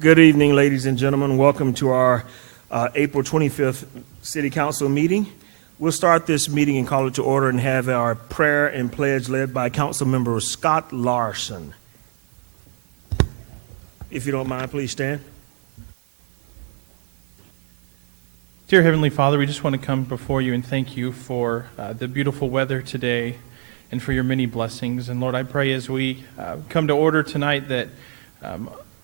Good evening, ladies and gentlemen. Welcome to our April 25th City Council meeting. We'll start this meeting and call it to order and have our prayer and pledge led by Council Member Scott Larson. If you don't mind, please stand. Dear Heavenly Father, we just want to come before you and thank you for the beautiful weather today and for your many blessings. And Lord, I pray as we come to order tonight that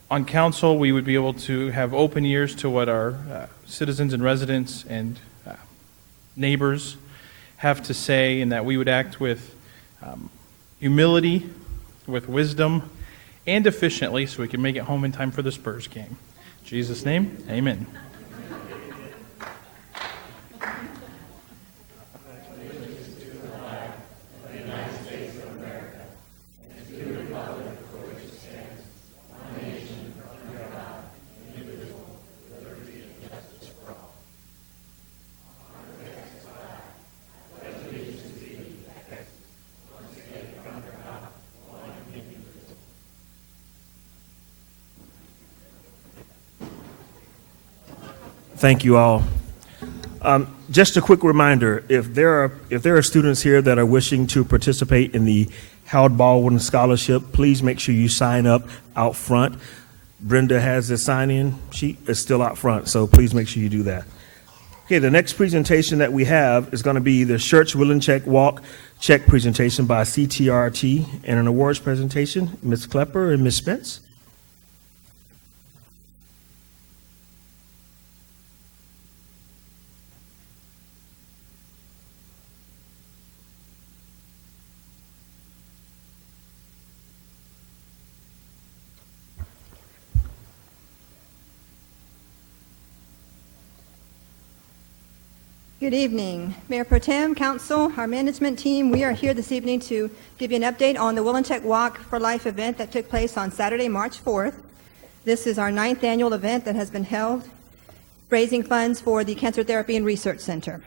on council we would be able to have open ears to what our citizens and residents and neighbors have to say, and that we would act with humility, with wisdom, and efficiently so we can make it home in time for the Spurs game. In Jesus' name, amen. Thank you all. Just a quick reminder, if there are students here that are wishing to participate in the Howard Baldwin Scholarship, please make sure you sign up out front. Brenda has the sign-in sheet. It's still out front, so please make sure you do that. Okay, the next presentation that we have is going to be the Schertz Will and Check Walk Check presentation by CTRT, and an awards presentation, Ms. Klepper and Ms. Spence. Good evening, Mayor Pro Tem, Council, our management team. We are here this evening to give you an update on the Will and Check Walk for Life event that took place on Saturday, March 4th. This is our 9th annual event that has been held, raising funds for the Cancer Therapy and Research Center.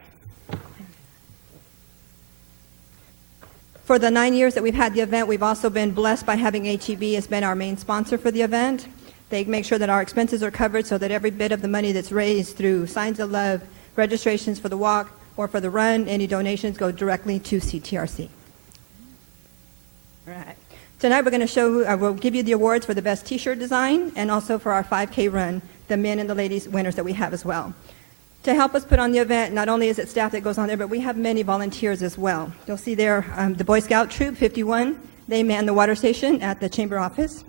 For the 9 years that we've had the event, we've also been blessed by having HEB as been our main sponsor for the event. They make sure that our expenses are covered so that every bit of the money that's raised through Signs of Love, registrations for the walk, or for the run, any donations go directly to CTRC. All right. Tonight we're going to show, we'll give you the awards for the best t-shirt design and also for our 5K run, the men and the ladies winners that we have as well. To help us put on the event, not only is it staff that goes on there, but we have many volunteers as well. You'll see there the Boy Scout Troop 51. They man the water station at the chamber office.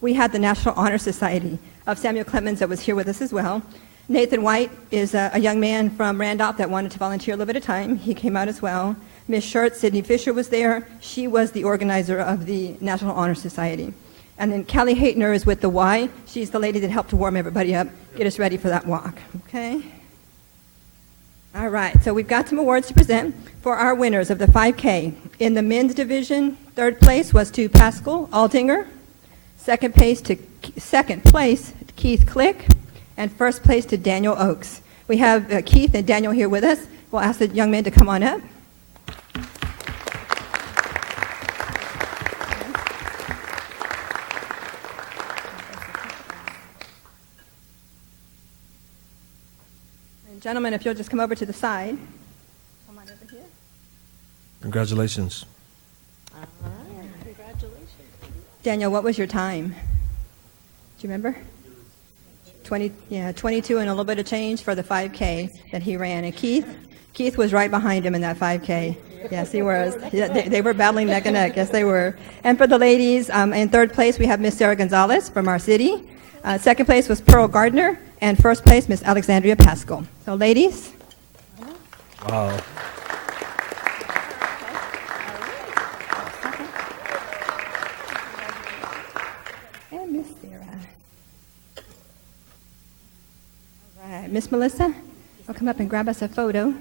We had the National Honor Society of Samuel Clemens that was here with us as well. Nathan White is a young man from Randolph that wanted to volunteer a little bit at a time. He came out as well. Ms. Schertz, Sydney Fisher was there. She was the organizer of the National Honor Society. And then Callie Haytner is with the Y. She's the lady that helped to warm everybody up, get us ready for that walk. Okay? All right, so we've got some awards to present for our winners of the 5K. In the men's division, third place was to Pascal Aldinger. Second place to Keith Click. And first place to Daniel Oakes. We have Keith and Daniel here with us. We'll ask the young men to come on up. Gentlemen, if you'll just come over to the side. Come on over here. Congratulations. Daniel, what was your time? Do you remember? 22 and a little bit of change for the 5K that he ran. And Keith was right behind him in that 5K. Yes, he was. They were battling neck and neck. Yes, they were. And for the ladies, in third place, we have Miss Sarah Gonzalez from our city. Second place was Pearl Gardner. And first place, Miss Alexandria Pascal. So, ladies. Wow. And Miss Sarah. All right. Miss Melissa, will come up and grab us a photo.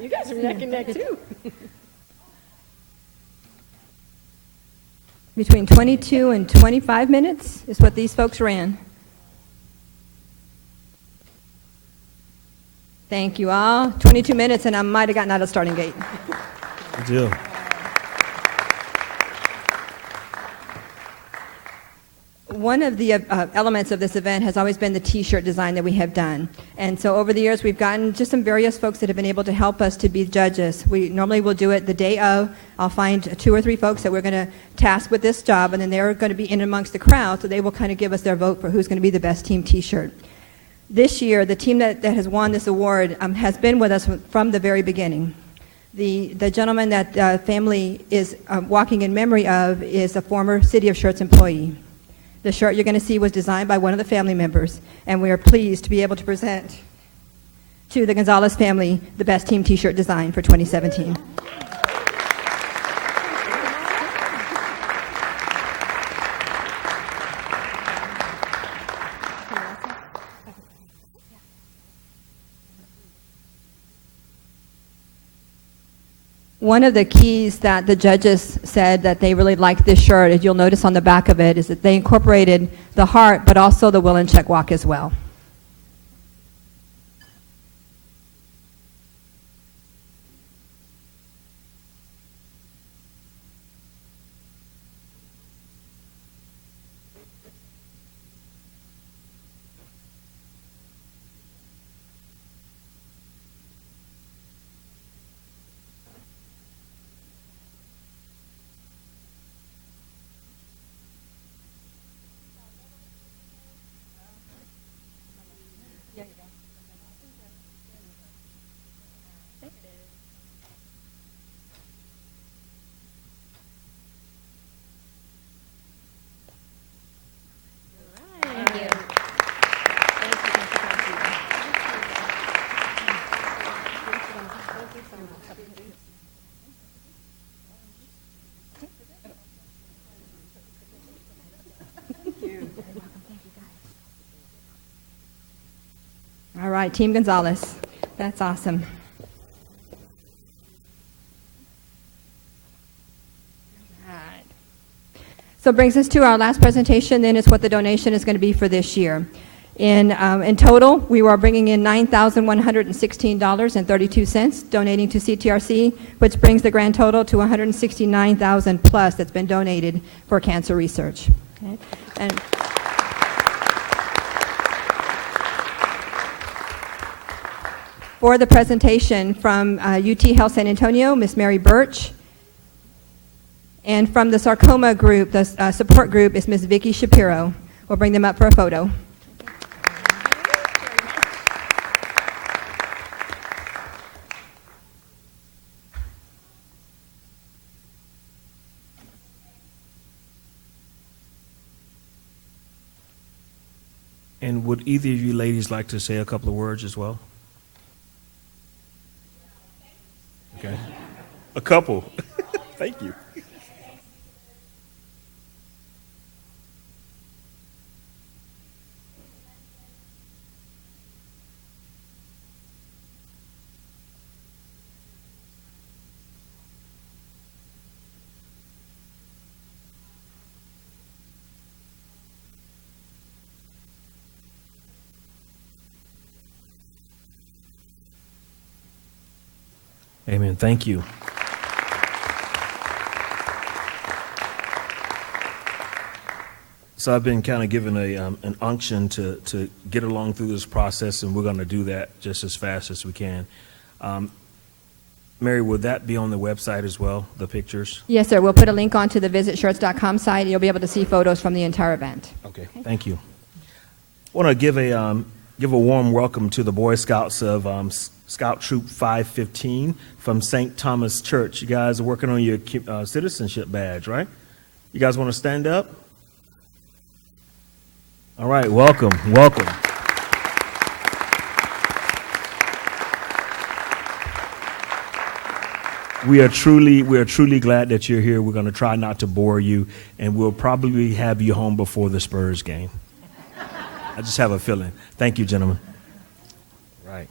You guys are neck and neck, too. Between 22 and 25 minutes is what these folks ran. Thank you all. 22 minutes, and I might have gotten out of the starting gate. Good deal. One of the elements of this event has always been the T-shirt design that we have done. And so over the years, we've gotten just some various folks that have been able to help us to be judges. We normally will do it the day of. I'll find 2 or 3 folks that we're going to task with this job, and then they're going to be in amongst the crowd, so they will kind of give us their vote for who's going to be the best team T-shirt. This year, the team that has won this award has been with us from the very beginning. The gentleman that family is walking in memory of is a former City of Schertz employee. The shirt you're going to see was designed by one of the family members, and we are pleased to be able to present to the Gonzalez family the best team T-shirt design for 2017. One of the keys that the judges said that they really liked this shirt, as you'll notice on the back of it, is that they incorporated the heart, but also the will and check walk as well. All right, Team Gonzalez. That's awesome. All right. So it brings us to our last presentation, then is what the donation is going to be for this year. In total, we are bringing in $9,116.32 donating to CTRC, which brings the grand total to $169,000 plus that's been donated for cancer research. Okay? And for the presentation from UT Health San Antonio, Ms. Mary Birch. And from the sarcoma group, the support group is Ms. Vicki Shapiro. We'll bring them up for a photo. And would either of you ladies like to say a couple of words as well? Okay. A couple. Thank you. Amen. Thank you. So I've been kind of given an unction to get along through this process, and we're going to do that just as fast as we can. Mary, would that be on the website as well, the pictures? Yes, sir. We'll put a link onto the visitschertz.com site. You'll be able to see photos from the entire event. Okay, thank you. I want to give a warm welcome to the Boy Scouts of Scout Troop 515 from St. Thomas Church. You guys are working on your citizenship badge, right? You guys want to stand up? All right, welcome, welcome. We are truly glad that you're here. We're going to try not to bore you, and we'll probably have you home before the Spurs game. I just have a feeling. Thank you, gentlemen. Right.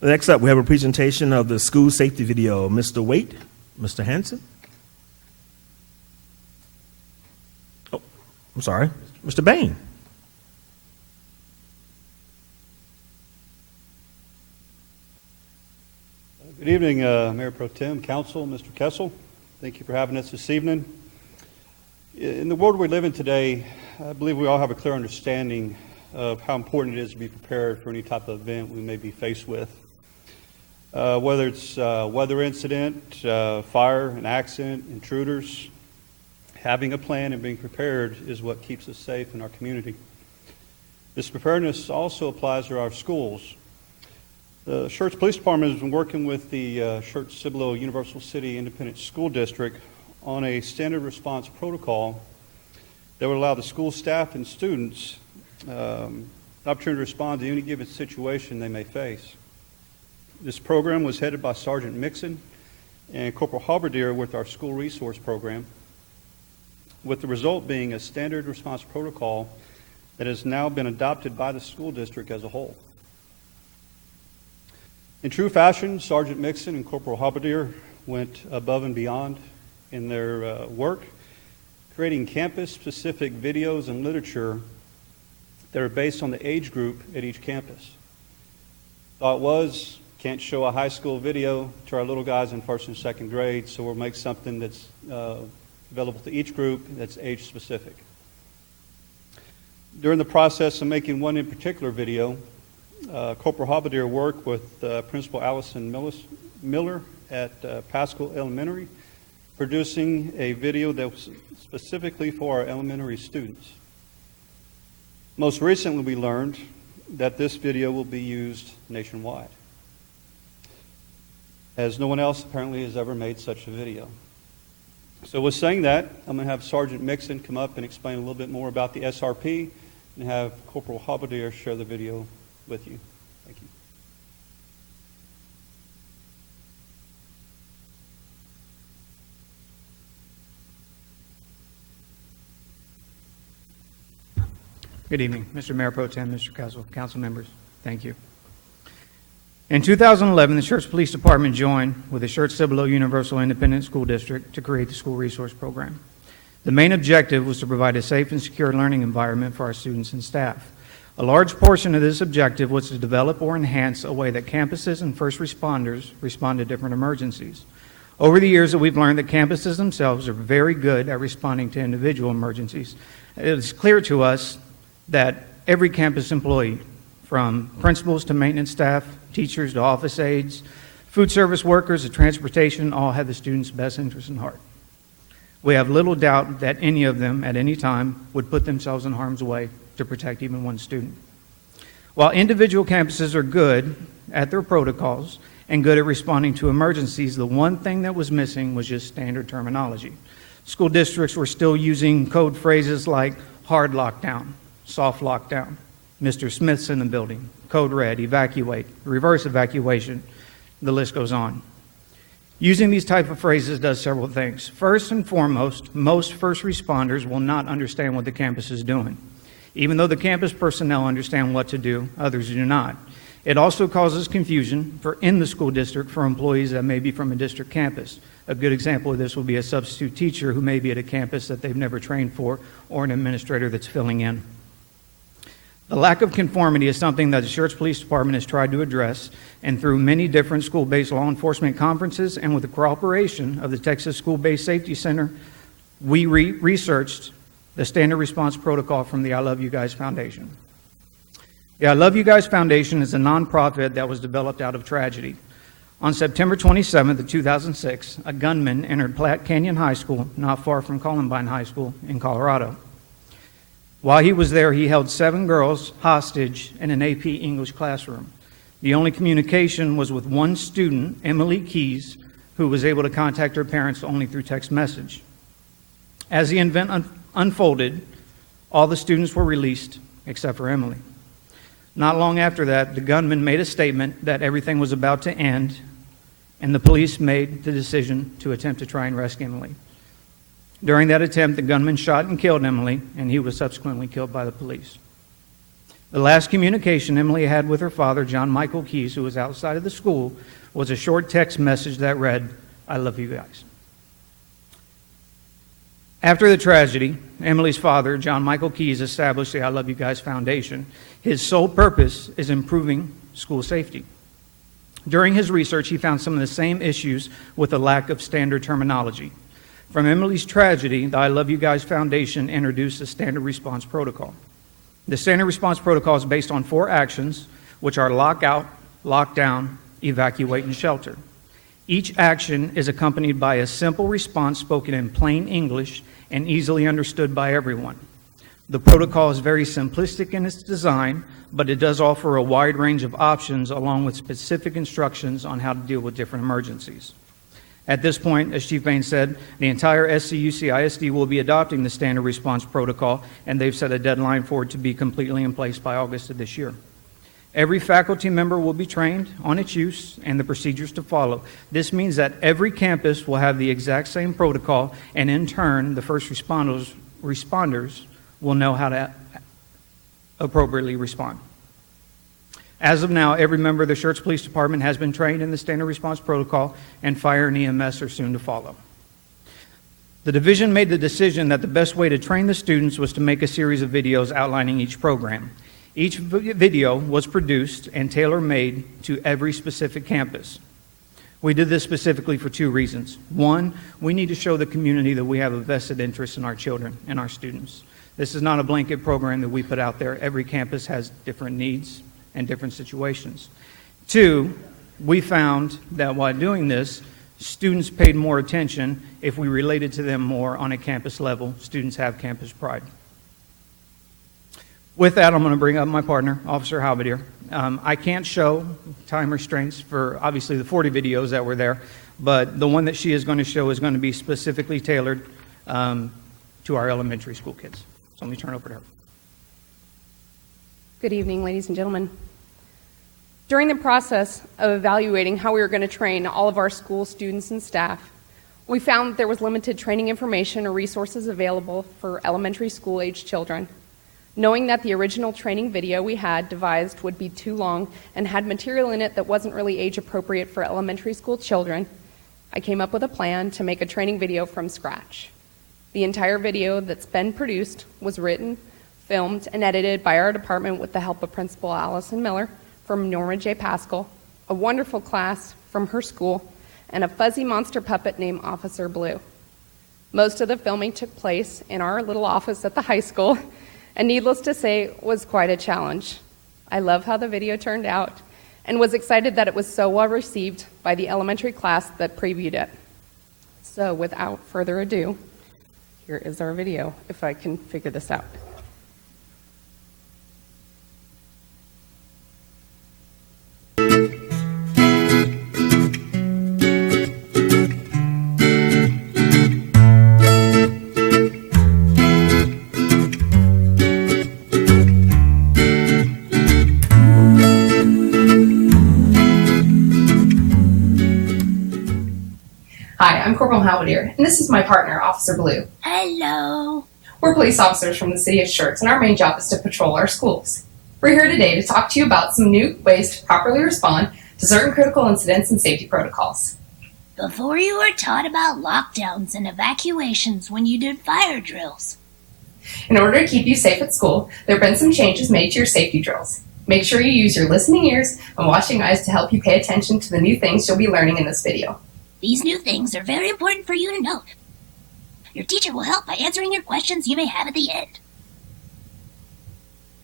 Next up, we have a presentation of the school safety video. Mr. Waite, Mr. Hanson. Oh, I'm sorry, Mr. Bain. Good evening, Mayor Pro Tem, Council, Mr. Kessel. Thank you for having us this evening. In the world we live in today, I believe we all have a clear understanding of how important it is to be prepared for any type of event we may be faced with. Whether it's a weather incident, fire, an accident, intruders, having a plan and being prepared is what keeps us safe in our community. This preparedness also applies to our schools. The Schertz Police Department has been working with the Schertz-Cibolo Universal City Independent School District on a standard response protocol that would allow the school staff and students the opportunity to respond to any given situation they may face. This program was headed by Sergeant Mixon and Corporal Halberdier with our school resource program, with the result being a standard response protocol that has now been adopted by the school district as a whole. In true fashion, Sergeant Mixon and Corporal Halberdier went above and beyond in their work, creating campus-specific videos and literature that are based on the age group at each campus. Thought was, can't show a high school video to our little guys in first and second grade, so we'll make something that's available to each group that's age-specific. During the process of making one in particular video, Corporal Halberdier worked with Principal Allison Miller at Pascal Elementary, producing a video that was specifically for our elementary students. Most recently, we learned that this video will be used nationwide, as no one else apparently has ever made such a video. So with saying that, I'm going to have Sergeant Mixon come up and explain a little bit more about the SRP and have Corporal Halberdier share the video with you. Thank you. Good evening, Mr. Mayor Pro Tem, Mr. Kessel, council members. Thank you. In 2011, the Schertz Police Department joined with the Schertz-Cibolo Universal Independent School District to create the School Resource Program. The main objective was to provide a safe and secure learning environment for our students and staff. A large portion of this objective was to develop or enhance a way that campuses and first responders respond to different emergencies. Over the years, we've learned that campuses themselves are very good at responding to individual emergencies. It is clear to us that every campus employee, from principals to maintenance staff, teachers to office aides, food service workers to transportation, all have the students' best interest in heart. We have little doubt that any of them at any time would put themselves in harm's way to protect even one student. While individual campuses are good at their protocols and good at responding to emergencies, the one thing that was missing was just standard terminology. School districts were still using code phrases like hard lockdown, soft lockdown, Mr. Smith's in the building, code red, evacuate, reverse evacuation, the list goes on. Using these type of phrases does several things. First and foremost, most first responders will not understand what the campus is doing. Even though the campus personnel understand what to do, others do not. It also causes confusion in the school district for employees that may be from a district campus. A good example of this will be a substitute teacher who may be at a campus that they've never trained for, or an administrator that's filling in. The lack of conformity is something that the Schertz Police Department has tried to address, and through many different school-based law enforcement conferences and with the cooperation of the Texas School-Based Safety Center, we researched the standard response protocol from the I Love You Guys Foundation. The I Love You Guys Foundation is a nonprofit that was developed out of tragedy. On September 27th of 2006, a gunman entered Platte Canyon High School, not far from Columbine High School in Colorado. While he was there, he held 7 girls hostage in an AP English classroom. The only communication was with one student, Emily Keys, who was able to contact her parents only through text message. As the event unfolded, all the students were released except for Emily. Not long after that, the gunman made a statement that everything was about to end, and the police made the decision to attempt to try and rescue Emily. During that attempt, the gunman shot and killed Emily, and he was subsequently killed by the police. The last communication Emily had with her father, John Michael Keys, who was outside of the school, was a short text message that read, "I love you guys." After the tragedy, Emily's father, John Michael Keys, established the I Love You Guys Foundation. His sole purpose is improving school safety. During his research, he found some of the same issues with the lack of standard terminology. From Emily's tragedy, the I Love You Guys Foundation introduced a standard response protocol. The standard response protocol is based on 4 actions, which are lock out, lock down, evacuate, and shelter. Each action is accompanied by a simple response spoken in plain English and easily understood by everyone. The protocol is very simplistic in its design, but it does offer a wide range of options along with specific instructions on how to deal with different emergencies. At this point, as Chief Bain said, the entire SCUC ISD will be adopting the standard response protocol, and they've set a deadline for it to be completely in place by August of this year. Every faculty member will be trained on its use and the procedures to follow. This means that every campus will have the exact same protocol, and in turn, the first responders will know how to appropriately respond. As of now, every member of the Schertz Police Department has been trained in the standard response protocol, and fire and EMS are soon to follow. The division made the decision that the best way to train the students was to make a series of videos outlining each program. Each video was produced and tailor-made to every specific campus. We did this specifically for 2 reasons. One, we need to show the community that we have a vested interest in our children and our students. This is not a blanket program that we put out there. Every campus has different needs and different situations. 2, we found that while doing this, students paid more attention if we related to them more on a campus level. Students have campus pride. With that, I'm going to bring up my partner, Officer Halbadier. I can't show time restraints for, obviously, the 40 videos that were there, but the one that she is going to show is going to be specifically tailored to our elementary school kids. So let me turn it over to her. Good evening, ladies and gentlemen. During the process of evaluating how we were going to train all of our school students and staff, we found that there was limited training information or resources available for elementary school-age children. Knowing that the original training video we had devised would be too long and had material in it that wasn't really age appropriate for elementary school children, I came up with a plan to make a training video from scratch. The entire video that's been produced was written, filmed, and edited by our department with the help of Principal Allison Miller from Norma J. Pascal, a wonderful class from her school, and a fuzzy monster puppet named Officer Blue. Most of the filming took place in our little office at the high school, and needless to say, was quite a challenge. I love how the video turned out and was excited that it was so well received by the elementary class that previewed it. So without further ado, here is our video, if I can figure this out. Hi, I'm Corporal Halbadier, and this is my partner, Officer Blue. Hello. We're police officers from the city of Schertz, and our main job is to patrol our schools. We're here today to talk to you about some new ways to properly respond to certain critical incidents and safety protocols. Before you were taught about lockdowns and evacuations when you did fire drills. In order to keep you safe at school, there have been some changes made to your safety drills. Make sure you use your listening ears and watching eyes to help you pay attention to the new things you'll be learning in this video. These new things are very important for you to note. Your teacher will help by answering your questions you may have at the end.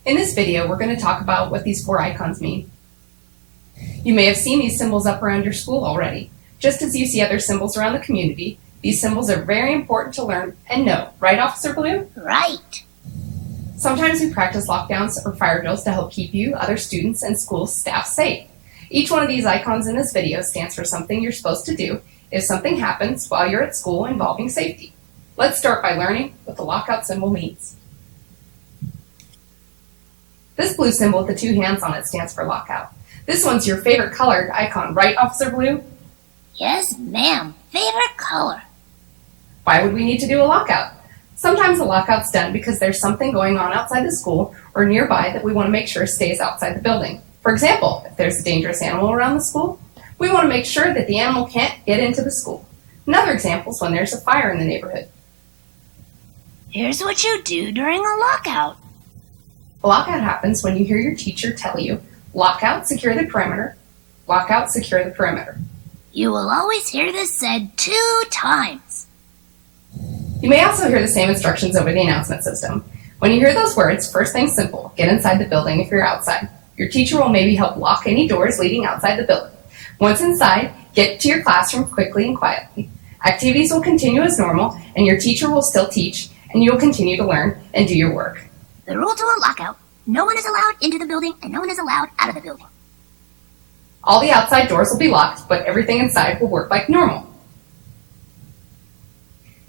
In this video, we're going to talk about what these 4 icons mean. You may have seen these symbols up around your school already. Just as you see other symbols around the community, these symbols are very important to learn and know. Right, Officer Blue? Right. Sometimes we practice lockdowns or fire drills to help keep you, other students, and school staff safe. Each one of these icons in this video stands for something you're supposed to do if something happens while you're at school involving safety. Let's start by learning what the lockout symbol means. This blue symbol with the 2 hands on it stands for lockout. This one's your favorite colored icon, right, Officer Blue? Yes, ma'am. Favorite color. Why would we need to do a lockout? Sometimes a lockout's done because there's something going on outside the school or nearby that we want to make sure stays outside the building. For example, if there's a dangerous animal around the school, we want to make sure that the animal can't get into the school. Another example is when there's a fire in the neighborhood. Here's what you do during a lockout. A lockout happens when you hear your teacher tell you, lockout, secure the perimeter, lockout, secure the perimeter. You will always hear this said 2 times. You may also hear the same instructions over the announcement system. When you hear those words, first thing's simple, get inside the building if you're outside. Your teacher will maybe help lock any doors leading outside the building. Once inside, get to your classroom quickly and quietly. Activities will continue as normal, and your teacher will still teach, and you'll continue to learn and do your work. The rule to a lockout: no one is allowed into the building and no one is allowed out of the building. All the outside doors will be locked, but everything inside will work like normal.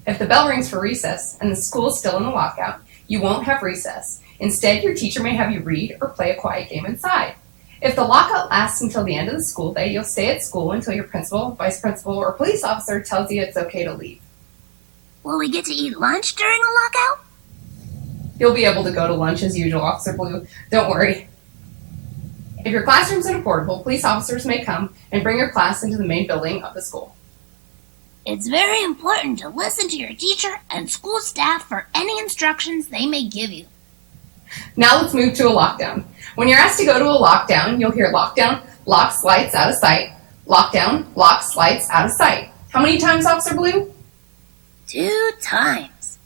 If the bell rings for recess and the school is still in the lockout, you won't have recess. Instead, your teacher may have you read or play a quiet game inside. If the lockout lasts until the end of the school day, you'll stay at school until your principal, vice principal, or police officer tells you it's okay to leave. Will we get to eat lunch during a lockout? You'll be able to go to lunch as usual, Officer Blue. Don't worry. If your classroom's in a portable, police officers may come and bring your class into the main building of the school. It's very important to listen to your teacher and school staff for any instructions they may give you. Now let's move to a lockdown. When you're asked to go to a lockdown, you'll hear lockdown, locks, lights, out of sight. Lockdown, locks, lights, out of sight. How many times, Officer Blue? 2 times.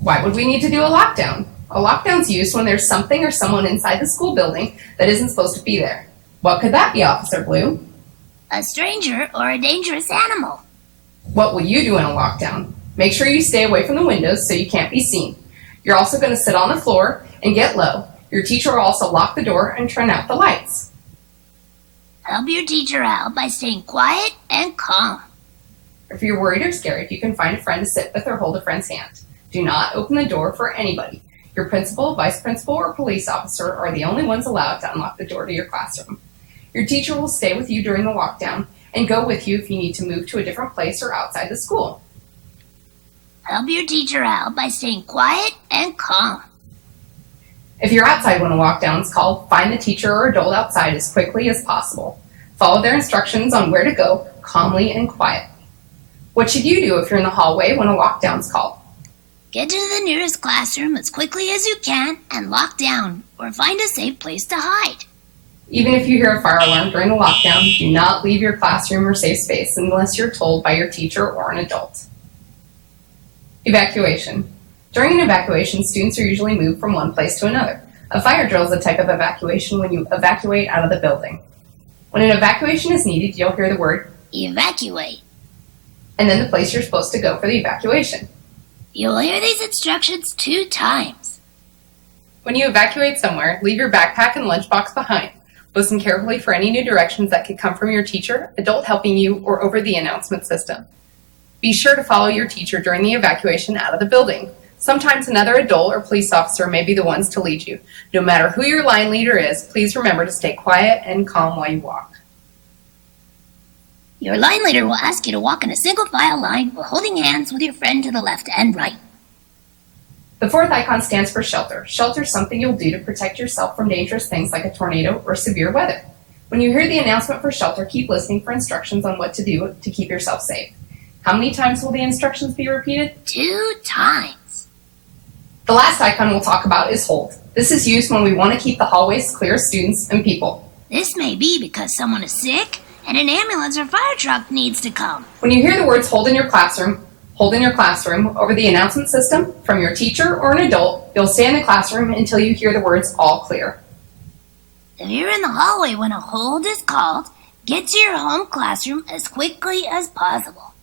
Why would we need to do a lockdown? A lockdown's used when there's something or someone inside the school building that isn't supposed to be there. What could that be, Officer Blue? A stranger or a dangerous animal. What will you do in a lockdown? Make sure you stay away from the windows so you can't be seen. You're also going to sit on the floor and get low. Your teacher will also lock the door and turn out the lights. Help your teacher out by staying quiet and calm. If you're worried or scared, you can find a friend to sit with or hold a friend's hand. Do not open the door for anybody. Your principal, vice principal, or police officer are the only ones allowed to unlock the door to your classroom. Your teacher will stay with you during the lockdown and go with you if you need to move to a different place or outside the school. Help your teacher out by staying quiet and calm. If you're outside when a lockdown is called, find the teacher or adult outside as quickly as possible. Follow their instructions on where to go calmly and quietly. What should you do if you're in the hallway when a lockdown is called? Get to the nearest classroom as quickly as you can and lock down, or find a safe place to hide. Even if you hear a fire alarm during a lockdown, do not leave your classroom or safe space unless you're told by your teacher or an adult. Evacuation. During an evacuation, students are usually moved from one place to another. A fire drill is a type of evacuation when you evacuate out of the building. When an evacuation is needed, you'll hear the word Evacuate. and then the place you're supposed to go for the evacuation. You'll hear these instructions 2 times. When you evacuate somewhere, leave your backpack and lunchbox behind. Listen carefully for any new directions that could come from your teacher, adult helping you, or over the announcement system. Be sure to follow your teacher during the evacuation out of the building. Sometimes another adult or police officer may be the ones to lead you. No matter who your line leader is, please remember to stay quiet and calm while you walk. Your line leader will ask you to walk in a single file line while holding hands with your friend to the left and right. The 4th icon stands for shelter. Shelter is something you'll do to protect yourself from dangerous things like a tornado or severe weather. When you hear the announcement for shelter, keep listening for instructions on what to do to keep yourself safe. How many times will the instructions be repeated? 2 times. The last icon we'll talk about is hold. This is used when we want to keep the hallways clear of students and people. This may be because someone is sick and an ambulance or fire truck needs to come. When you hear the words hold in your classroom, hold in your classroom over the announcement system from your teacher or an adult. You'll stay in the classroom until you hear the words all clear. If you're in the hallway when a hold is called, get to your home classroom as quickly as possible.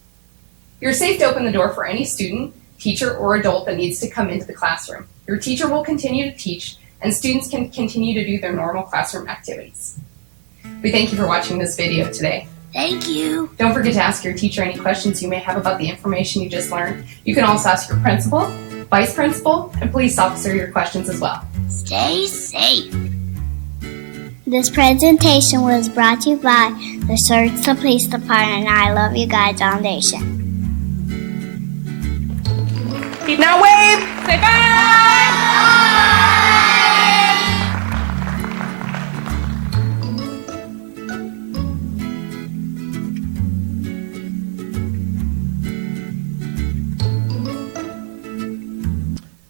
You're safe to open the door for any student, teacher, or adult that needs to come into the classroom. Your teacher will continue to teach, and students can continue to do their normal classroom activities. We thank you for watching this video today. Thank you. Don't forget to ask your teacher any questions you may have about the information you just learned. You can also ask your principal, vice principal, and police officer your questions as well. Stay safe. This presentation was brought to you by the Schertz Police Department and I Love You Guys Foundation. Now wave. Say bye.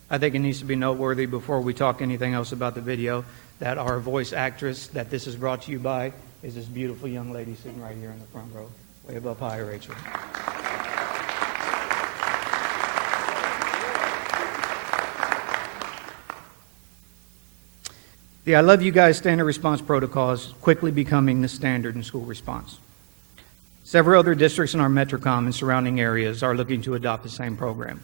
I think it needs to be noteworthy before we talk anything else about the video that our voice actress that this is brought to you by is this beautiful young lady sitting right here in the front row. Way above high, Rachel. The I Love You Guys standard response protocol is quickly becoming the standard in school response. Several other districts in our Metrocom and surrounding areas are looking to adopt the same program.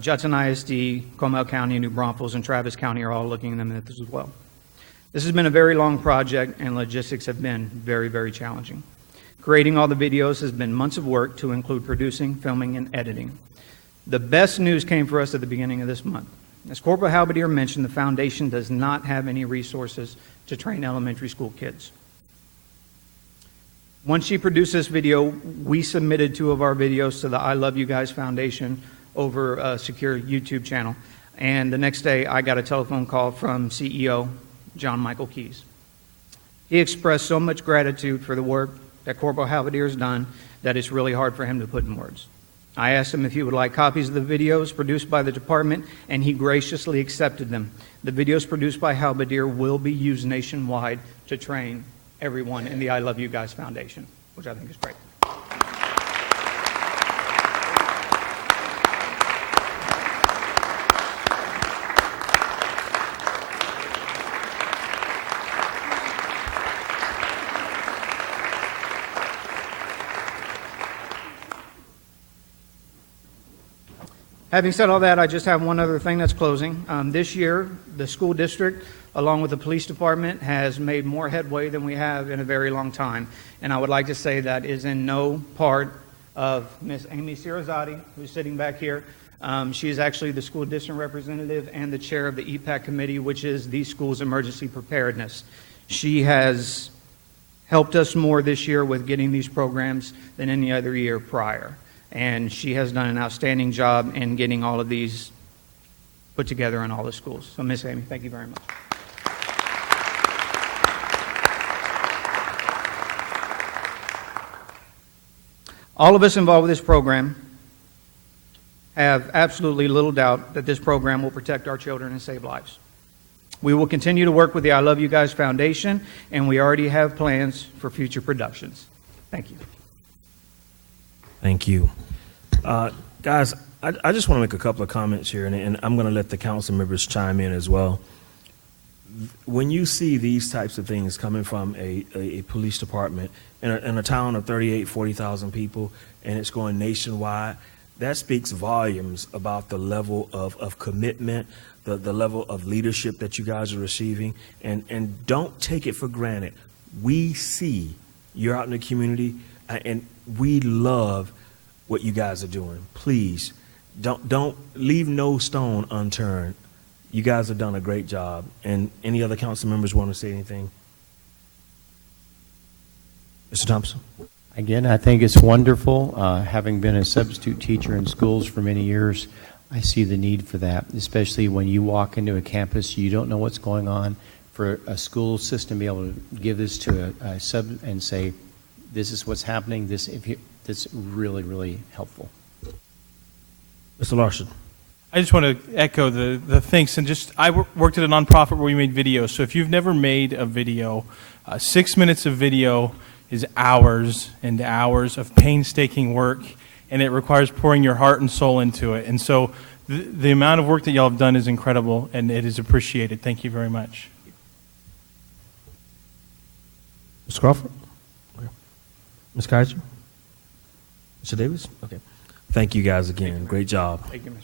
Judson ISD, Comal County, New Braunfels, and Travis County are all looking at this as well. This has been a very long project, and logistics have been very, very challenging. Creating all the videos has been months of work to include producing, filming, and editing. The best news came for us at the beginning of this month. As Corporal Halberdier mentioned, the foundation does not have any resources to train elementary school kids. Once she produced this video, we submitted 2 of our videos to the I Love You Guys Foundation over a secure YouTube channel. And the next day, I got a telephone call from CEO John Michael Keyes. He expressed so much gratitude for the work that Corporal Halberdier has done that it's really hard for him to put in words. I asked him if he would like copies of the videos produced by the department, and he graciously accepted them. The videos produced by Halberdier will be used nationwide to train everyone in the I Love You Guys Foundation, which I think is great. Having said all that, I just have one other thing that's closing. This year, the school district, along with the police department, has made more headway than we have in a very long time. And I would like to say that is in no part of Miss Amy Cirazzotti, who's sitting back here. She is actually the school district representative and the chair of the EPAC committee, which is the school's emergency preparedness. She has helped us more this year with getting these programs than any other year prior. And she has done an outstanding job in getting all of these put together in all the schools. So, Miss Amy, thank you very much. All of us involved with this program have absolutely little doubt that this program will protect our children and save lives. We will continue to work with the I Love You Guys Foundation, and we already have plans for future productions. Thank you. Thank you. Guys, I just want to make a couple of comments here, and I'm going to let the council members chime in as well. When you see these types of things coming from a police department in a town of 40,000 people, and it's going nationwide, that speaks volumes about the level of commitment, the level of leadership that you guys are receiving, and don't take it for granted. We see you're out in the community, and we love what you guys are doing. Please, don't leave no stone unturned. You guys have done a great job. And any other council members want to say anything? Mr. Thompson? Again, I think it's wonderful. Having been a substitute teacher in schools for many years, I see the need for that, especially when you walk into a campus, you don't know what's going on. For a school system to be able to give this to a sub and say, this is what's happening, that's really, really helpful. Mr. Larson. I just want to echo the thanks. And I worked at a nonprofit where we made videos. So if you've never made a video, 6 minutes of video is hours and hours of painstaking work and it requires pouring your heart and soul into it. And so the amount of work that y'all have done is incredible, and it is appreciated. Thank you very much. Ms. Crawford? Ms. Kaiser? Mr. Davis? Okay. Thank you guys again. Great job. Thank you, Mr.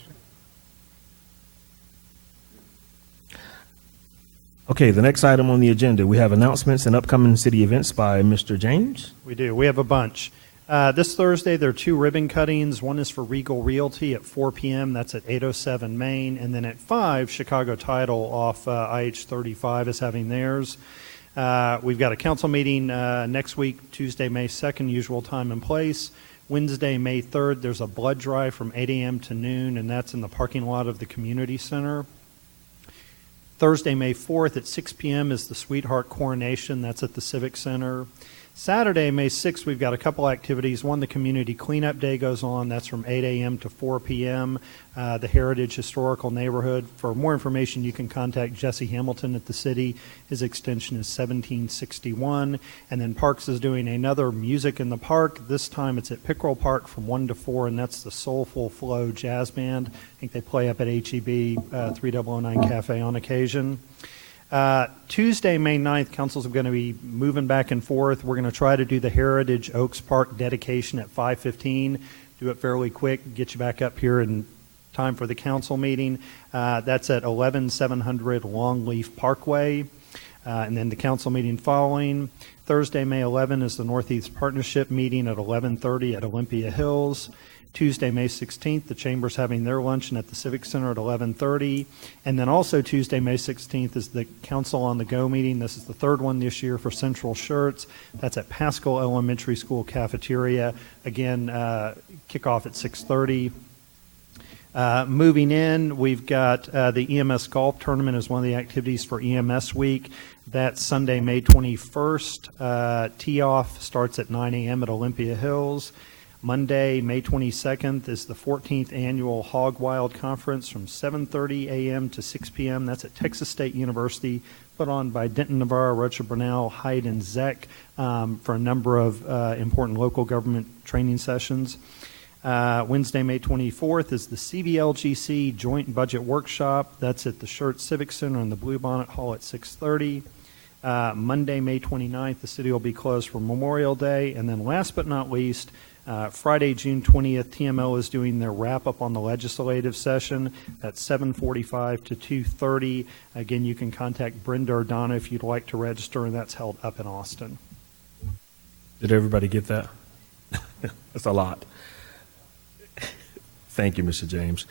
Okay, the next item on the agenda, we have announcements and upcoming city events by Mr. James. We do. We have a bunch. This Thursday, there are 2 ribbon cuttings. One is for Regal Realty at 4 p.m. That's at 807 Main. And then at 5, Chicago Title off IH-35 is having theirs. We've got a council meeting next week, Tuesday, May 2nd, usual time and place. Wednesday, May 3rd, there's a blood drive from 8 a.m. to noon, and that's in the parking lot of the community center. Thursday, May 4th at 6 p.m. is the Sweetheart Coronation. That's at the Civic Center. Saturday, May 6th, we've got a couple activities. One, the Community Cleanup Day goes on. That's from 8 a.m. to 4 p.m. The Heritage Historical Neighborhood. For more information, you can contact Jesse Hamilton at the city. His extension is 1761. And then Parks is doing another Music in the Park. This time it's at Pickerel Park from 1 to 4, and that's the Soulful Flow Jazz Band. I think they play up at HEB 3009 Cafe on occasion. Tuesday, May 9th, councils are going to be moving back and forth. We're going to try to do the Heritage Oaks Park dedication at 5:15. Do it fairly quick, get you back up here in time for the council meeting. That's at 11700 Longleaf Parkway. And then the council meeting following. Thursday, May 11 is the Northeast Partnership meeting at 11:30 at Olympia Hills. Tuesday, May 16th, the Chamber's having their luncheon at the Civic Center at 11:30. And then also Tuesday, May 16th is the Council on the Go meeting. This is the 3rd one this year for Central Schertz. That's at Pascal Elementary School cafeteria. Again, kickoff at 6:30. Moving in, we've got the EMS Golf Tournament is one of the activities for EMS Week. That's Sunday, May 21st. Tee-off starts at 9 a.m. at Olympia Hills. Monday, May 22nd is the 14th Annual Hog Wild Conference from 7:30 a.m. to 6 p.m. That's at Texas State University, put on by Denton Navarro, Rocha Brunel, Hyde, and Zek for a number of important local government training sessions. Wednesday, May 24th is the CVLGC Joint Budget Workshop. That's at the Schertz Civic Center in the Bluebonnet Hall at 6:30. Monday, May 29th, the city will be closed for Memorial Day. And then last but not least, Friday, June 20th, TML is doing their wrap-up on the legislative session. That's 7:45 to 2:30. Again, you can contact Brenda or Donna if you'd like to register, and that's held up in Austin. Did everybody get that? That's a lot. Thank you, Mr. James.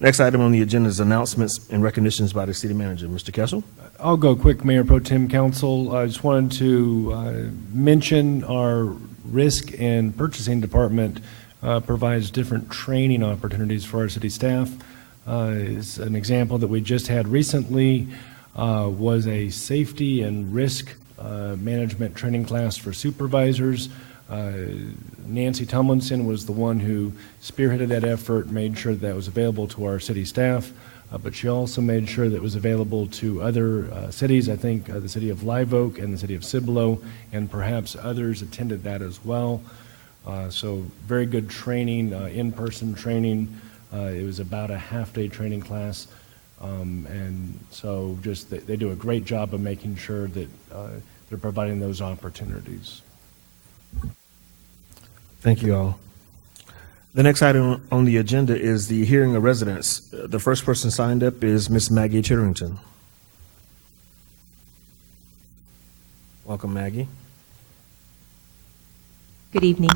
Next item on the agenda is announcements and recognitions by the city manager. Mr. Kessel? I'll go quick, Mayor Pro Tem Council. I just wanted to mention our risk and purchasing department provides different training opportunities for our city staff. As an example that we just had recently was a safety and risk management training class for supervisors. Nancy Tomlinson was the one who spearheaded that effort, made sure that was available to our city staff, but she also made sure that it was available to other cities. I think the city of Live Oak and the city of Cibolo, and perhaps others attended that as well. So very good training, in-person training. It was about a half-day training class, and so just they do a great job of making sure that they're providing those opportunities. Thank you all. The next item on the agenda is the hearing of residents. The first person signed up is Miss Maggie Chitterington. Welcome, Maggie. Good evening.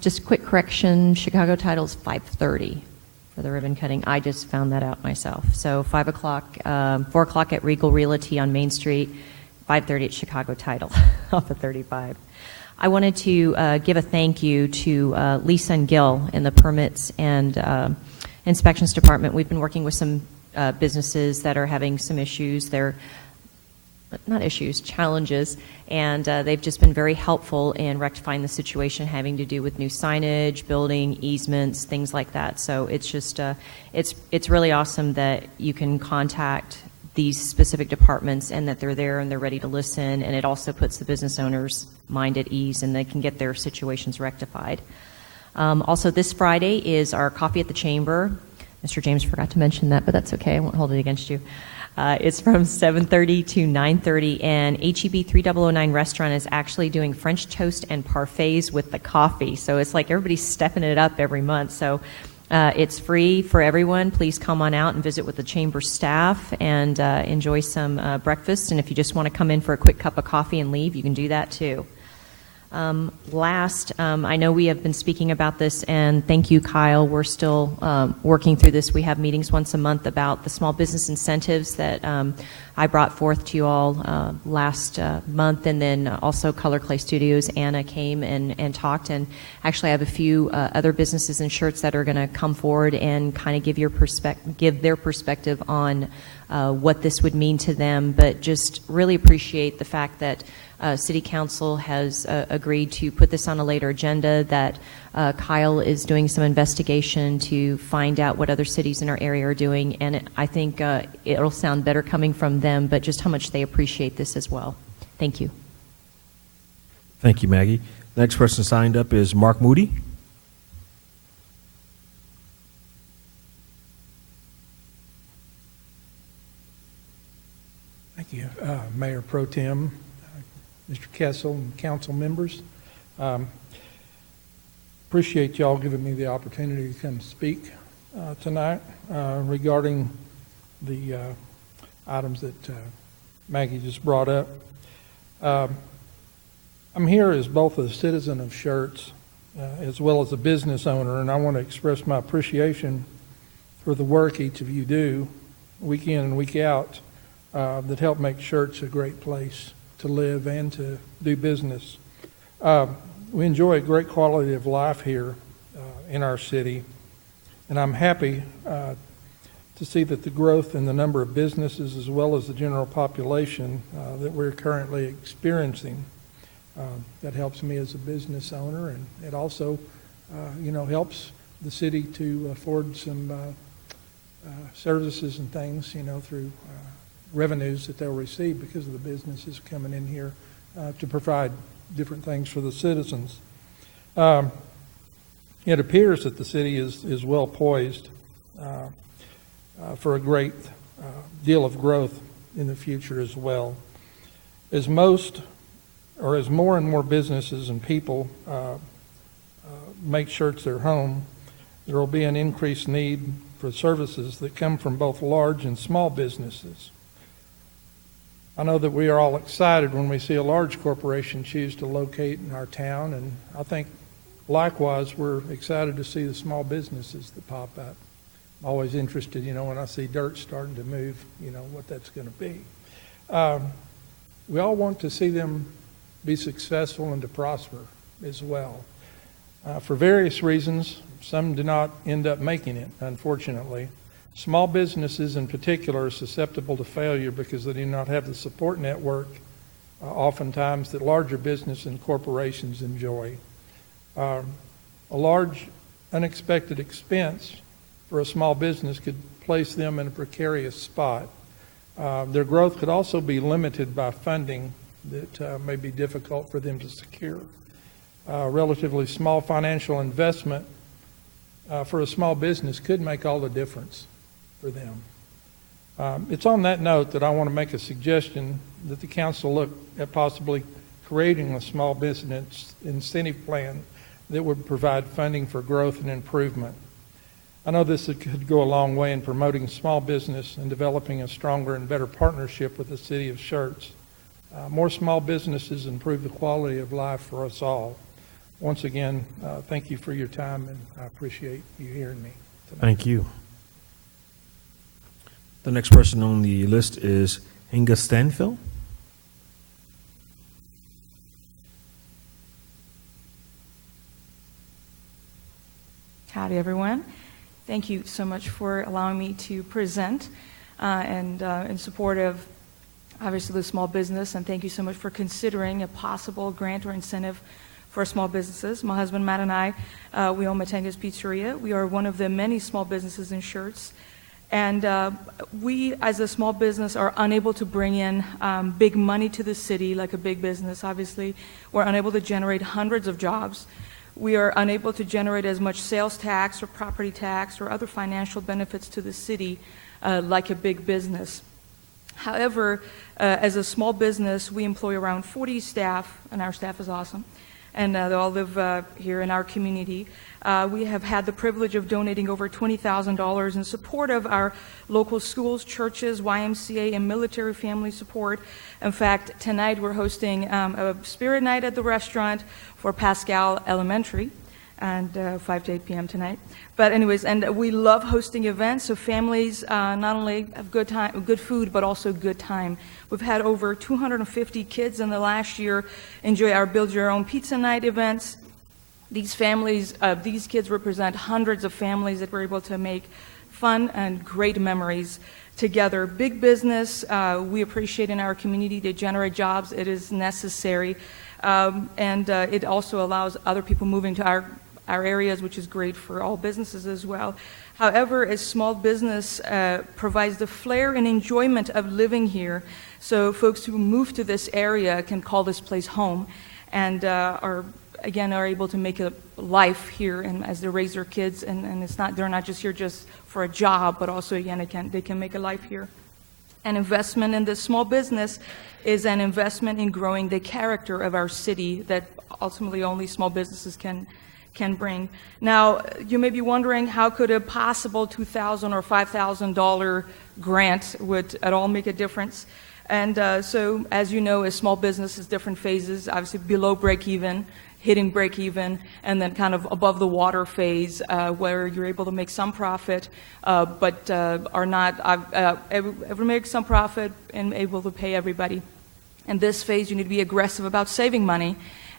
Just a quick correction, Chicago Title's 5:30 for the ribbon cutting. I just found that out myself. So 5 o'clock, 4 o'clock at Regal Realty on Main Street, 5:30 at Chicago Title off of 35. I wanted to give a thank you to Lisa and Gil in the Permits and Inspections Department. We've been working with some businesses that are having some issues. They're not issues, challenges, and they've just been very helpful in rectifying the situation having to do with new signage, building, easements, things like that. So it's just, it's really awesome that you can contact these specific departments and that they're there and they're ready to listen, and it also puts the business owners' mind at ease and they can get their situations rectified. Also, this Friday is our Coffee at the Chamber. Mr. James forgot to mention that, but that's okay. I won't hold it against you. It's from 7:30 to 9:30, and HEB 3009 Restaurant is actually doing French toast and parfaits with the coffee. So it's like everybody's stepping it up every month. So it's free for everyone. Please come on out and visit with the chamber staff and enjoy some breakfast. And if you just want to come in for a quick cup of coffee and leave, you can do that too. I know we have been speaking about this, and thank you, Kyle. We're still working through this. We have meetings once a month about the small business incentives that I brought forth to you all last month, and then also Color Clay Studios. Anna came and talked, and actually I have a few other businesses in Schertz that are going to come forward and kind of give their perspective on what this would mean to them, but just really appreciate the fact that City Council has agreed to put this on a later agenda, that Kyle is doing some investigation to find out what other cities in our area are doing, and I think it'll sound better coming from them, but just how much they appreciate this as well. Thank you. Thank you, Maggie. Next person signed up is Mark Moody. Thank you, Mayor Pro Tem, Mr. Kessel, and council members. Appreciate y'all giving me the opportunity to come speak tonight regarding the items that Maggie just brought up. I'm here as both a citizen of Schertz as well as a business owner, and I want to express my appreciation for the work each of you do week in and week out that help make Schertz a great place to live and to do business. We enjoy a great quality of life here in our city, and I'm happy to see that the growth in the number of businesses as well as the general population that we're currently experiencing. That helps me as a business owner, and it also helps the city to afford some services and things, through revenues that they'll receive because of the businesses coming in here to provide different things for the citizens. It appears that the city is well poised for a great deal of growth in the future as well. As more and more businesses and people make Schertz their home, there will be an increased need for services that come from both large and small businesses. I know that we are all excited when we see a large corporation choose to locate in our town, and I think likewise we're excited to see the small businesses that pop up. I'm always interested, when I see dirt starting to move, what that's going to be. We all want to see them be successful and to prosper as well. For various reasons, some do not end up making it, unfortunately. Small businesses in particular are susceptible to failure because they do not have the support network oftentimes that larger business and corporations enjoy. A large unexpected expense for a small business could place them in a precarious spot. Their growth could also be limited by funding that may be difficult for them to secure. Relatively small financial investment for a small business could make all the difference for them. It's on that note that I want to make a suggestion that the council look at possibly creating a small business incentive plan that would provide funding for growth and improvement. I know this could go a long way in promoting small business and developing a stronger and better partnership with the city of Schertz. More small businesses improve the quality of life for us all. Once again, thank you for your time, and I appreciate you hearing me tonight. Thank you. The next person on the list is Inga Stanfield. Howdy, everyone. Thank you so much for allowing me to present and in support of, obviously, the small business, and thank you so much for considering a possible grant or incentive for small businesses. My husband, Matt, and I, we own Matanga's Pizzeria. We are one of the many small businesses in Schertz, and we, as a small business, are unable to bring in big money to the city like a big business, obviously. We're unable to generate hundreds of jobs. we are unable to generate as much sales tax or property tax or other financial benefits to the city like a big business. However, as a small business, we employ around 40 staff, and our staff is awesome, and they all live here in our community. We have had the privilege of donating over $20,000 in support of our local schools, churches, YMCA, and military family support. In fact, tonight we're hosting a spirit night at the restaurant for Pascal Elementary, and 5 to 8 p.m. tonight. But anyways, and we love hosting events, so families not only have good food, but also good time. We've had over 250 kids in the last year enjoy our Build Your Own Pizza Night events. These families, these kids represent hundreds of families that were able to make fun and great memories together. Big business, we appreciate in our community to generate jobs. It is necessary. And it also allows other people moving to our areas, which is great for all businesses as well. However, as small business provides the flair and enjoyment of living here, so folks who move to this area can call this place home and are able to make a life here, and as they raise their kids, and they're not just here just for a job, but also again they can make a life here. An investment in this small business is an investment in growing the character of our city that ultimately only small businesses can bring. Now, you may be wondering, how could a possible $2,000 or $5,000 grant would at all make a difference? And so, as you know, a small business is different phases, obviously below break-even, hitting break-even, and then kind of above the water phase where you're able to make some profit, but are not able to make some profit and able to pay everybody. In this phase, you need to be aggressive about saving money.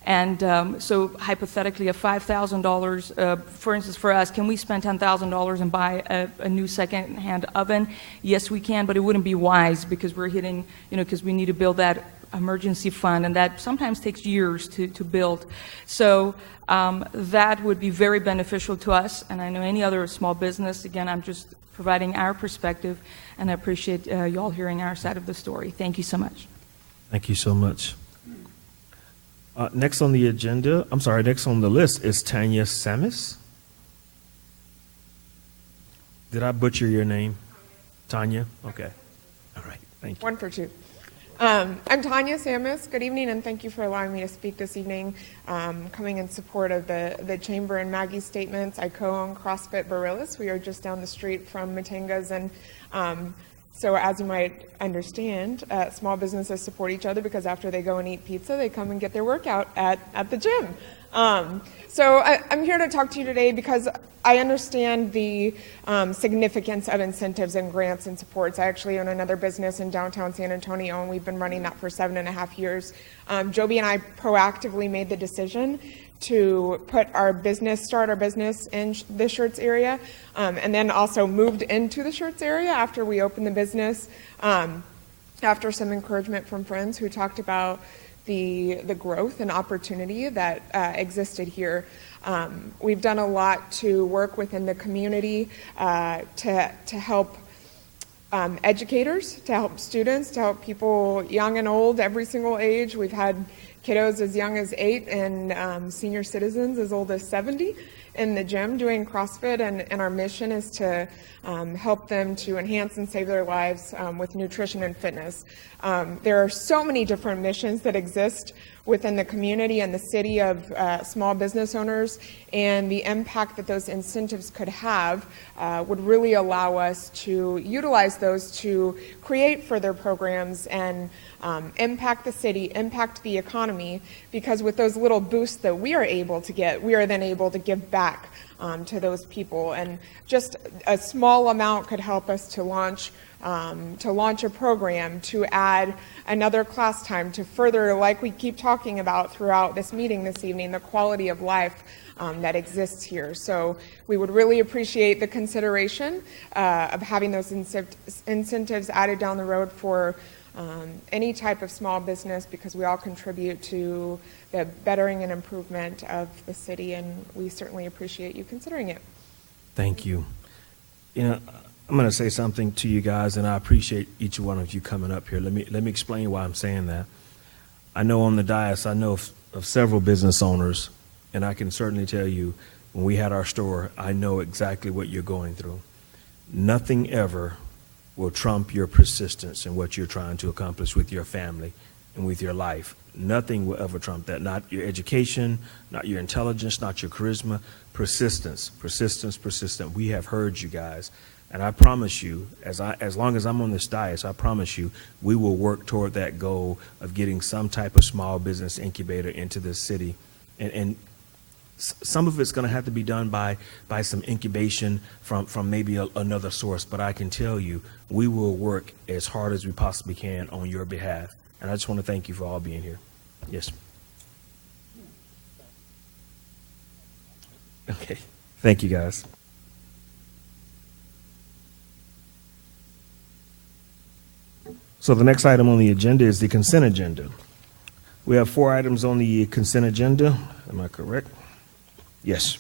And so hypothetically, a $5,000, for instance, for us, can we spend $10,000 and buy a new second-hand oven? Yes, we can, but it wouldn't be wise because we're hitting, because we need to build that emergency fund, and that sometimes takes years to build. So that would be very beneficial to us, and I know any other small business. Again, I'm just providing our perspective, and I appreciate you all hearing our side of the story. Thank you so much. Thank you so much. Next on the list is Tanya Samis. Did I butcher your name? Tanya? Okay. All right. Thank you. One for two. I'm Tanya Samis. Good evening, and thank you for allowing me to speak this evening. Coming in support of the Chamber and Maggie's statements, I co-own CrossFit Barillas. We are just down the street from Matanga's, and so as you might understand, small businesses support each other because after they go and eat pizza, they come and get their workout at the gym. So I'm here to talk to you today because I understand the significance of incentives and grants and supports. I actually own another business in downtown San Antonio, and we've been running that for 7.5 years. Joby and I proactively made the decision to start our business in the Schertz area, and then also moved into the Schertz area after we opened the business, after some encouragement from friends who talked about the growth and opportunity that existed here. We've done a lot to work within the community to help educators, to help students, to help people young and old, every single age. We've had kiddos as young as 8 and senior citizens as old as 70 in the gym doing CrossFit, and our mission is to help them to enhance and save their lives with nutrition and fitness. There are so many different missions that exist within the community and the city of small business owners, and the impact that those incentives could have would really allow us to utilize those to create further programs and impact the city, impact the economy, because with those little boosts that we are able to get, we are then able to give back to those people. And just a small amount could help us to launch a program, to add another class time, to further, like we keep talking about throughout this meeting this evening, the quality of life that exists here. So we would really appreciate the consideration of having those incentives added down the road for any type of small business, because we all contribute to the bettering and improvement of the city, and we certainly appreciate you considering it. Thank you. I'm going to say something to you guys, and I appreciate each one of you coming up here. Let me explain why I'm saying that. I know on the dais, I know of several business owners And I can certainly tell you, when we had our store, I know exactly what you're going through. Nothing ever will trump your persistence in what you're trying to accomplish with your family and with your life. Nothing will ever trump that. Not your education, not your intelligence, not your charisma. Persistence, persistence, persistent. We have heard you guys. And I promise you, as long as I'm on this dais, I promise you, we will work toward that goal of getting some type of small business incubator into this city. And some of it's going to have to be done by some incubation from maybe another source. But I can tell you, we will work as hard as we possibly can on your behalf. And I just want to thank you for all being here. Yes. Okay. Thank you, guys. So the next item on the agenda is the consent agenda. We have 4 items on the consent agenda. Am I correct? Yes.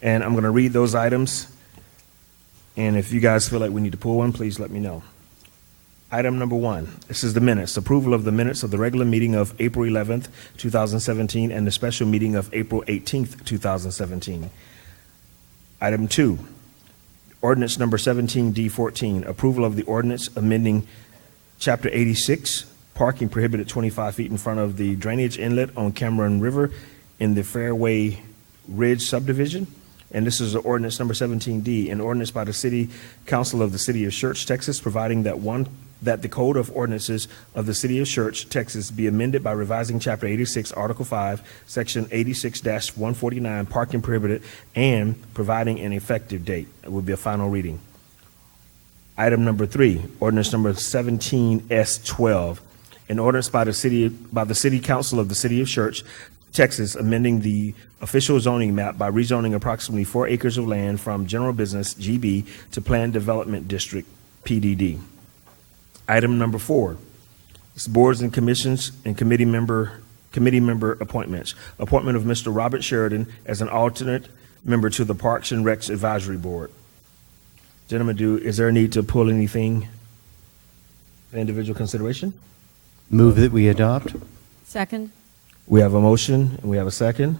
And I'm going to read those items. And if you guys feel like we need to pull one, please let me know. Item number 1, this is the minutes. Approval of the minutes of the regular meeting of April 11th, 2017, and the special meeting of April 18th, 2017. Item 2, ordinance number 17D14, approval of the ordinance amending Chapter 86, parking prohibited 25 feet in front of the drainage inlet on Cameron River in the Fairway Ridge subdivision. And this is ordinance number 17D, an ordinance by the City Council of the City of Schertz, Texas, providing that the Code of Ordinances of the City of Schertz, Texas, be amended by revising Chapter 86, Article 5, Section 86-149, parking prohibited, and providing an effective date. It will be a final reading. Item number 3, ordinance number 17S12, an ordinance by the City Council of the City of Schertz, Texas, amending the official zoning map by rezoning approximately 4 acres of land from General Business, GB, to Planned Development District, PDD. Item number 4, is boards and commissions and committee member appointments. Appointment of Mr. Robert Sheridan as an alternate member to the Parks and Recs Advisory Board. Gentlemen, is there a need to pull anything for individual consideration? Move that we adopt. Second? We have a motion and we have a second.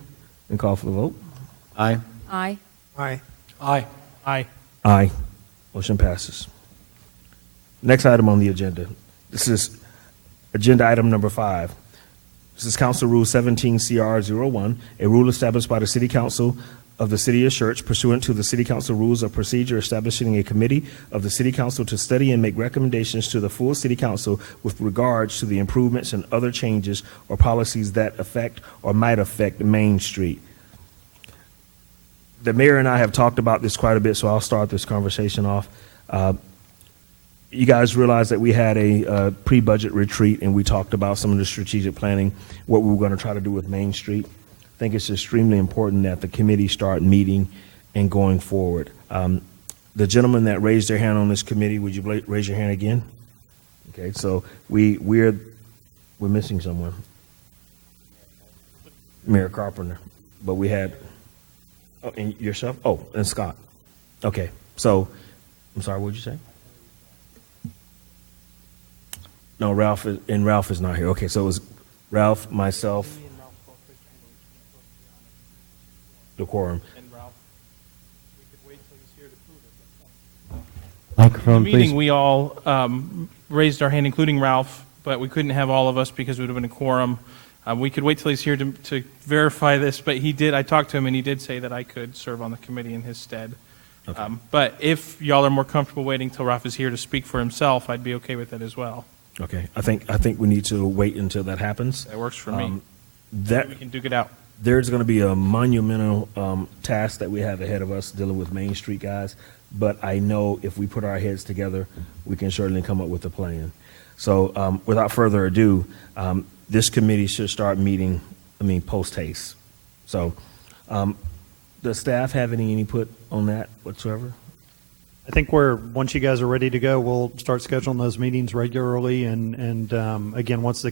And call for the vote. Aye. Aye. Aye. Aye. Aye. Aye. Motion passes. Next item on the agenda. This is agenda item number 5. This is Council Rule 17CR01, a rule established by the City Council of the City of Schertz pursuant to the City Council Rules of Procedure, establishing a committee of the City Council to study and make recommendations to the full City Council with regards to the improvements and other changes or policies that affect or might affect Main Street. The mayor and I have talked about this quite a bit, so I'll start this conversation off. You guys realize that we had a pre-budget retreat and we talked about some of the strategic planning, what we were going to try to do with Main Street. I think it's extremely important that the committee start meeting and going forward. The gentleman that raised their hand on this committee, would you raise your hand again? Okay, so we're missing someone. Mayor Carpenter, but we had, oh, and yourself? Oh, and Scott. Okay, so, I'm sorry, what did you say? No, Ralph is not here. Okay, so it was Ralph, myself, the quorum. And Ralph, we could wait till he's here to prove it. Microphone, The meeting, please. we all raised our hand, including Ralph, but we couldn't have all of us because it would have been a quorum. We could wait till he's here to verify this, but he did. I talked to him, and he did say that I could serve on the committee in his stead. Okay. But if y'all are more comfortable waiting till Ralph is here to speak for himself, I'd be okay with that as well. Okay, I think we need to wait until that happens. That works for me. That We can duke it out. There's going to be a monumental task that we have ahead of us dealing with Main Street, guys. But I know if we put our heads together, we can certainly come up with a plan. So without further ado, this committee should start meeting, post haste. So does staff have any input on that whatsoever? I think once you guys are ready to go, we'll start scheduling those meetings regularly. And again, once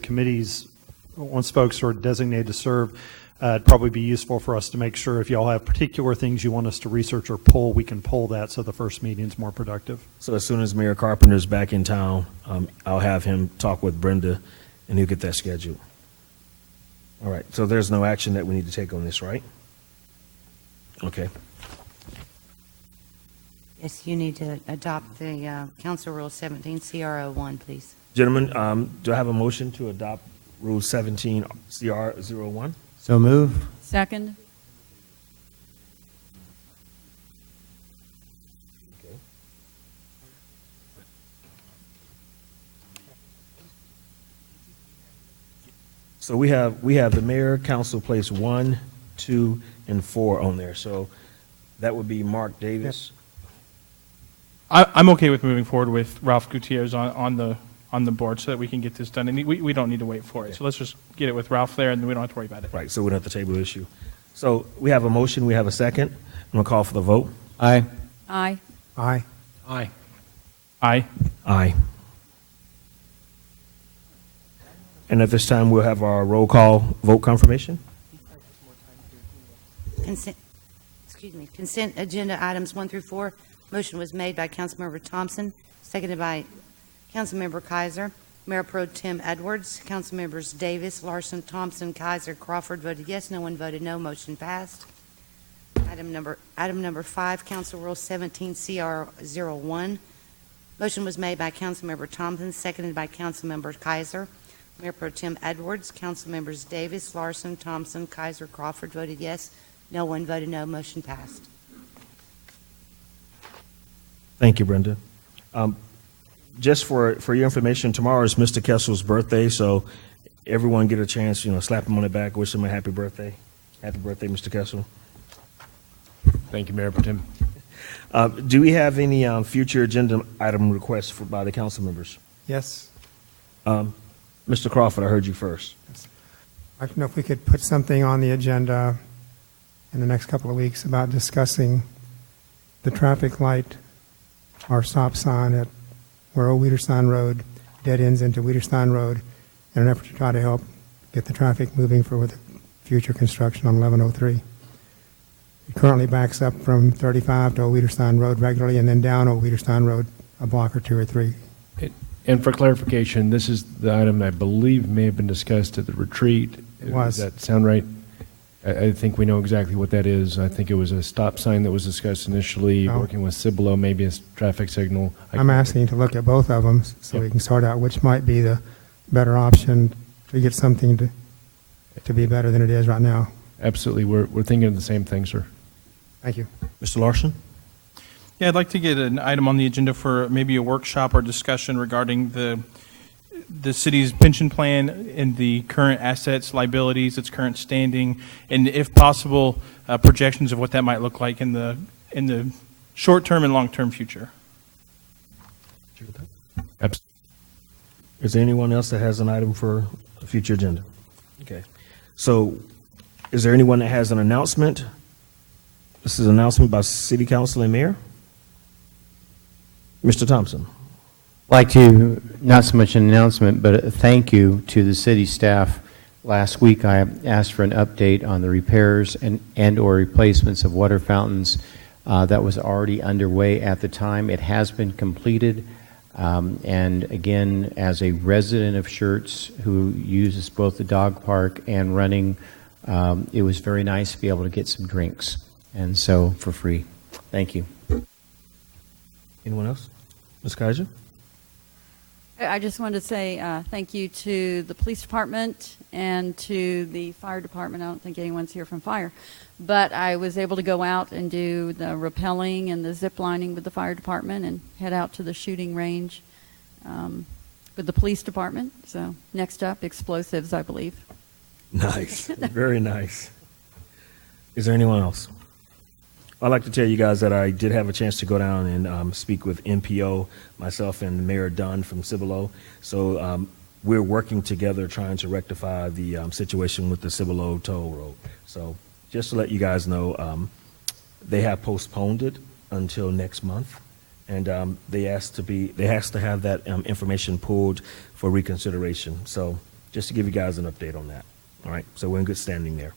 folks are designated to serve, it'd probably be useful for us to make sure if y'all have particular things you want us to research or pull, we can pull that so the first meeting's more productive. So as soon as Mayor Carpenter's back in town, I'll have him talk with Brenda and he'll get that scheduled. All right, so there's no action that we need to take on this, right? Okay. Yes, you need to adopt the Council Rule 17, CR01, please. Gentlemen, do I have a motion to adopt Rule 17, CR01? So move. Second. So we have the mayor, council place 1, 2, and 4 on there. So that would be Mark Davis. I'm okay with moving forward with Ralph Gutierrez on the board so that we can get this done. And we don't need to wait for it. So let's just get it with Ralph there, and then we don't have to worry about it. Right, so we don't have to table the issue. So we have a motion, we have a second. I'm going to call for the vote. Aye. Aye. Aye. Aye. Aye. Aye. And at this time, we'll have our roll call vote confirmation. Consent agenda items 1 through 4. Motion was made by Councilmember Thompson, seconded by Councilmember Kaiser. Mayor Pro Tem Edwards, Councilmembers Davis, Larson, Thompson, Kaiser, Crawford voted yes. No one voted no. Motion passed. Item number 5, Council Rule 17, CR01. Motion was made by Councilmember Thompson, seconded by Councilmember Kaiser. Mayor Pro Tem Edwards, Councilmembers Davis, Larson, Thompson, Kaiser, Crawford voted yes. No one voted no. Motion passed. Thank you, Brenda. Just for your information, tomorrow is Mr. Kessel's birthday, so everyone get a chance, slap him on the back, wish him a happy birthday. Happy birthday, Mr. Kessel. Thank you, Mayor Pro Tem. Do we have any future agenda item requests by the council members? Yes. Mr. Crawford, I heard you first. I don't know if we could put something on the agenda in the next couple of weeks about discussing the traffic light or stop sign at where Old Wiederstein Road dead ends into Wiederstein Road in an effort to try to help get the traffic moving for the future construction on 1103. It currently backs up from 35 to Old Wiederstein Road regularly and then down Old Wiederstein Road a block or 2 or 3. And for clarification, this is the item I believe may have been discussed at the retreat. It was. Does that sound right? I think we know exactly what that is. I think it was a stop sign that was discussed initially, No. working with Cibolo, maybe a traffic signal. I'm asking to look at both of them so we can sort out which might be the better option to get something to be better than it is right now. Absolutely. We're thinking of the same thing, sir. Thank you. Mr. Larson? Yeah, I'd like to get an item on the agenda for maybe a workshop or discussion regarding the city's pension plan and the current assets, liabilities, its current standing, and if possible, projections of what that might look like in the short-term and long-term future. Is there anyone else that has an item for a future agenda? Okay. So is there anyone that has an announcement? This is an announcement by City Council and Mayor. Mr. Thompson. I'd like to, not so much an announcement, but a thank you to the city staff. Last week I asked for an update on the repairs and or replacements of water fountains that was already underway at the time. It has been completed. And again, as a resident of Schertz who uses both the dog park and running, it was very nice to be able to get some drinks, and so for free. Thank you. Anyone else? Ms. Kaiser? I just wanted to say thank you to the police department and to the fire department. I don't think anyone's here from fire, but I was able to go out and do the rappelling and the zip lining with the fire department and head out to the shooting range with the police department. So next up, explosives, I believe. Nice. Very nice. Is there anyone else? I'd like to tell you guys that I did have a chance to go down and speak with MPO, myself and Mayor Dunn from Cibolo. So we're working together trying to rectify the situation with the Cibolo toll road. So just to let you guys know, they have postponed it until next month, and they asked to have that information pulled for reconsideration. So just to give you guys an update on that. All right, so we're in good standing there.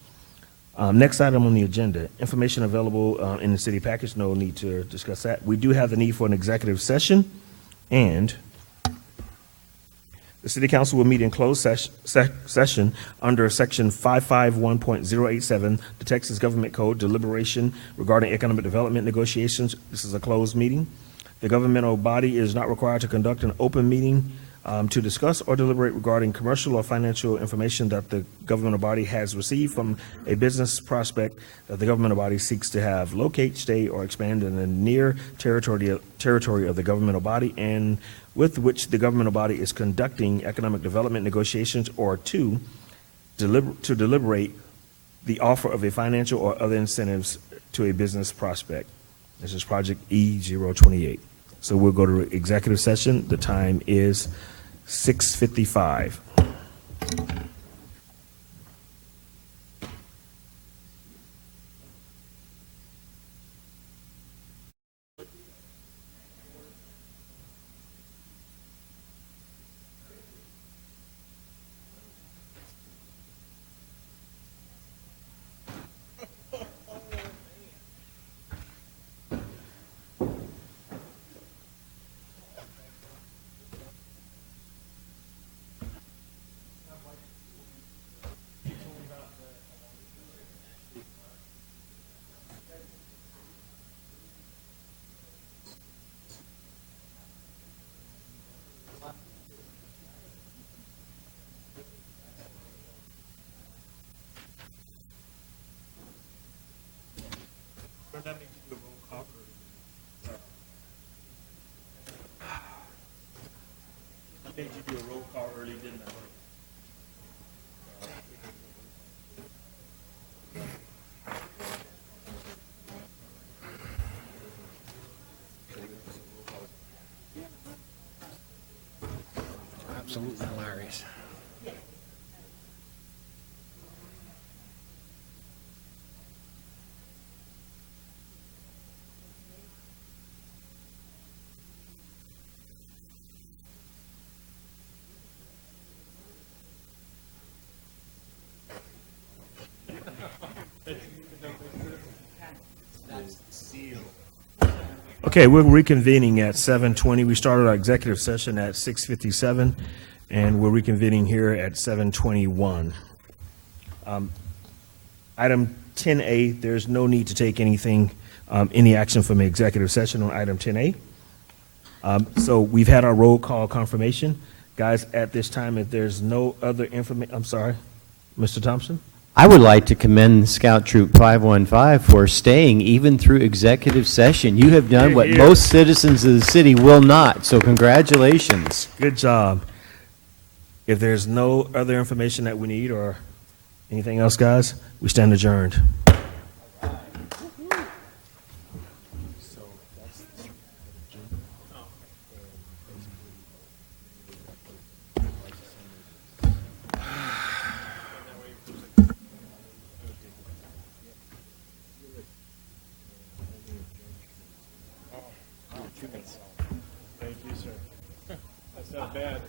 Next item on the agenda, information available in the city package. No need to discuss that. We do have the need for an executive session, and The City Council will meet in closed session under Section 551.087, the Texas Government Code, deliberation regarding economic development negotiations. This is a closed meeting. The governmental body is not required to conduct an open meeting to discuss or deliberate regarding commercial or financial information that the governmental body has received from a business prospect that the governmental body seeks to have locate, stay, or expand in the near territory of the governmental body and with which the governmental body is conducting economic development negotiations, or to deliberate the offer of a financial or other incentives to a business prospect. This is Project E028. So we'll go to executive session. The time is 6:55. Made you do a roll call early, didn't I? Absolutely hilarious. Okay, we're reconvening at 7:20. We started our executive session at 6:57, and we're reconvening here at 7:21. Item 10A, there's no need to take anything, any action from the executive session on item 10A. So we've had our roll call confirmation. Guys, at this time, if there's no other information, I'm sorry, Mr. Thompson? I would like to commend Scout Troop 515 for staying even through executive session. You have done what most citizens of the city will not, so congratulations. Good job. If there's no other information that we need or anything else, guys, we stand adjourned. Thank you, sir. That's not bad.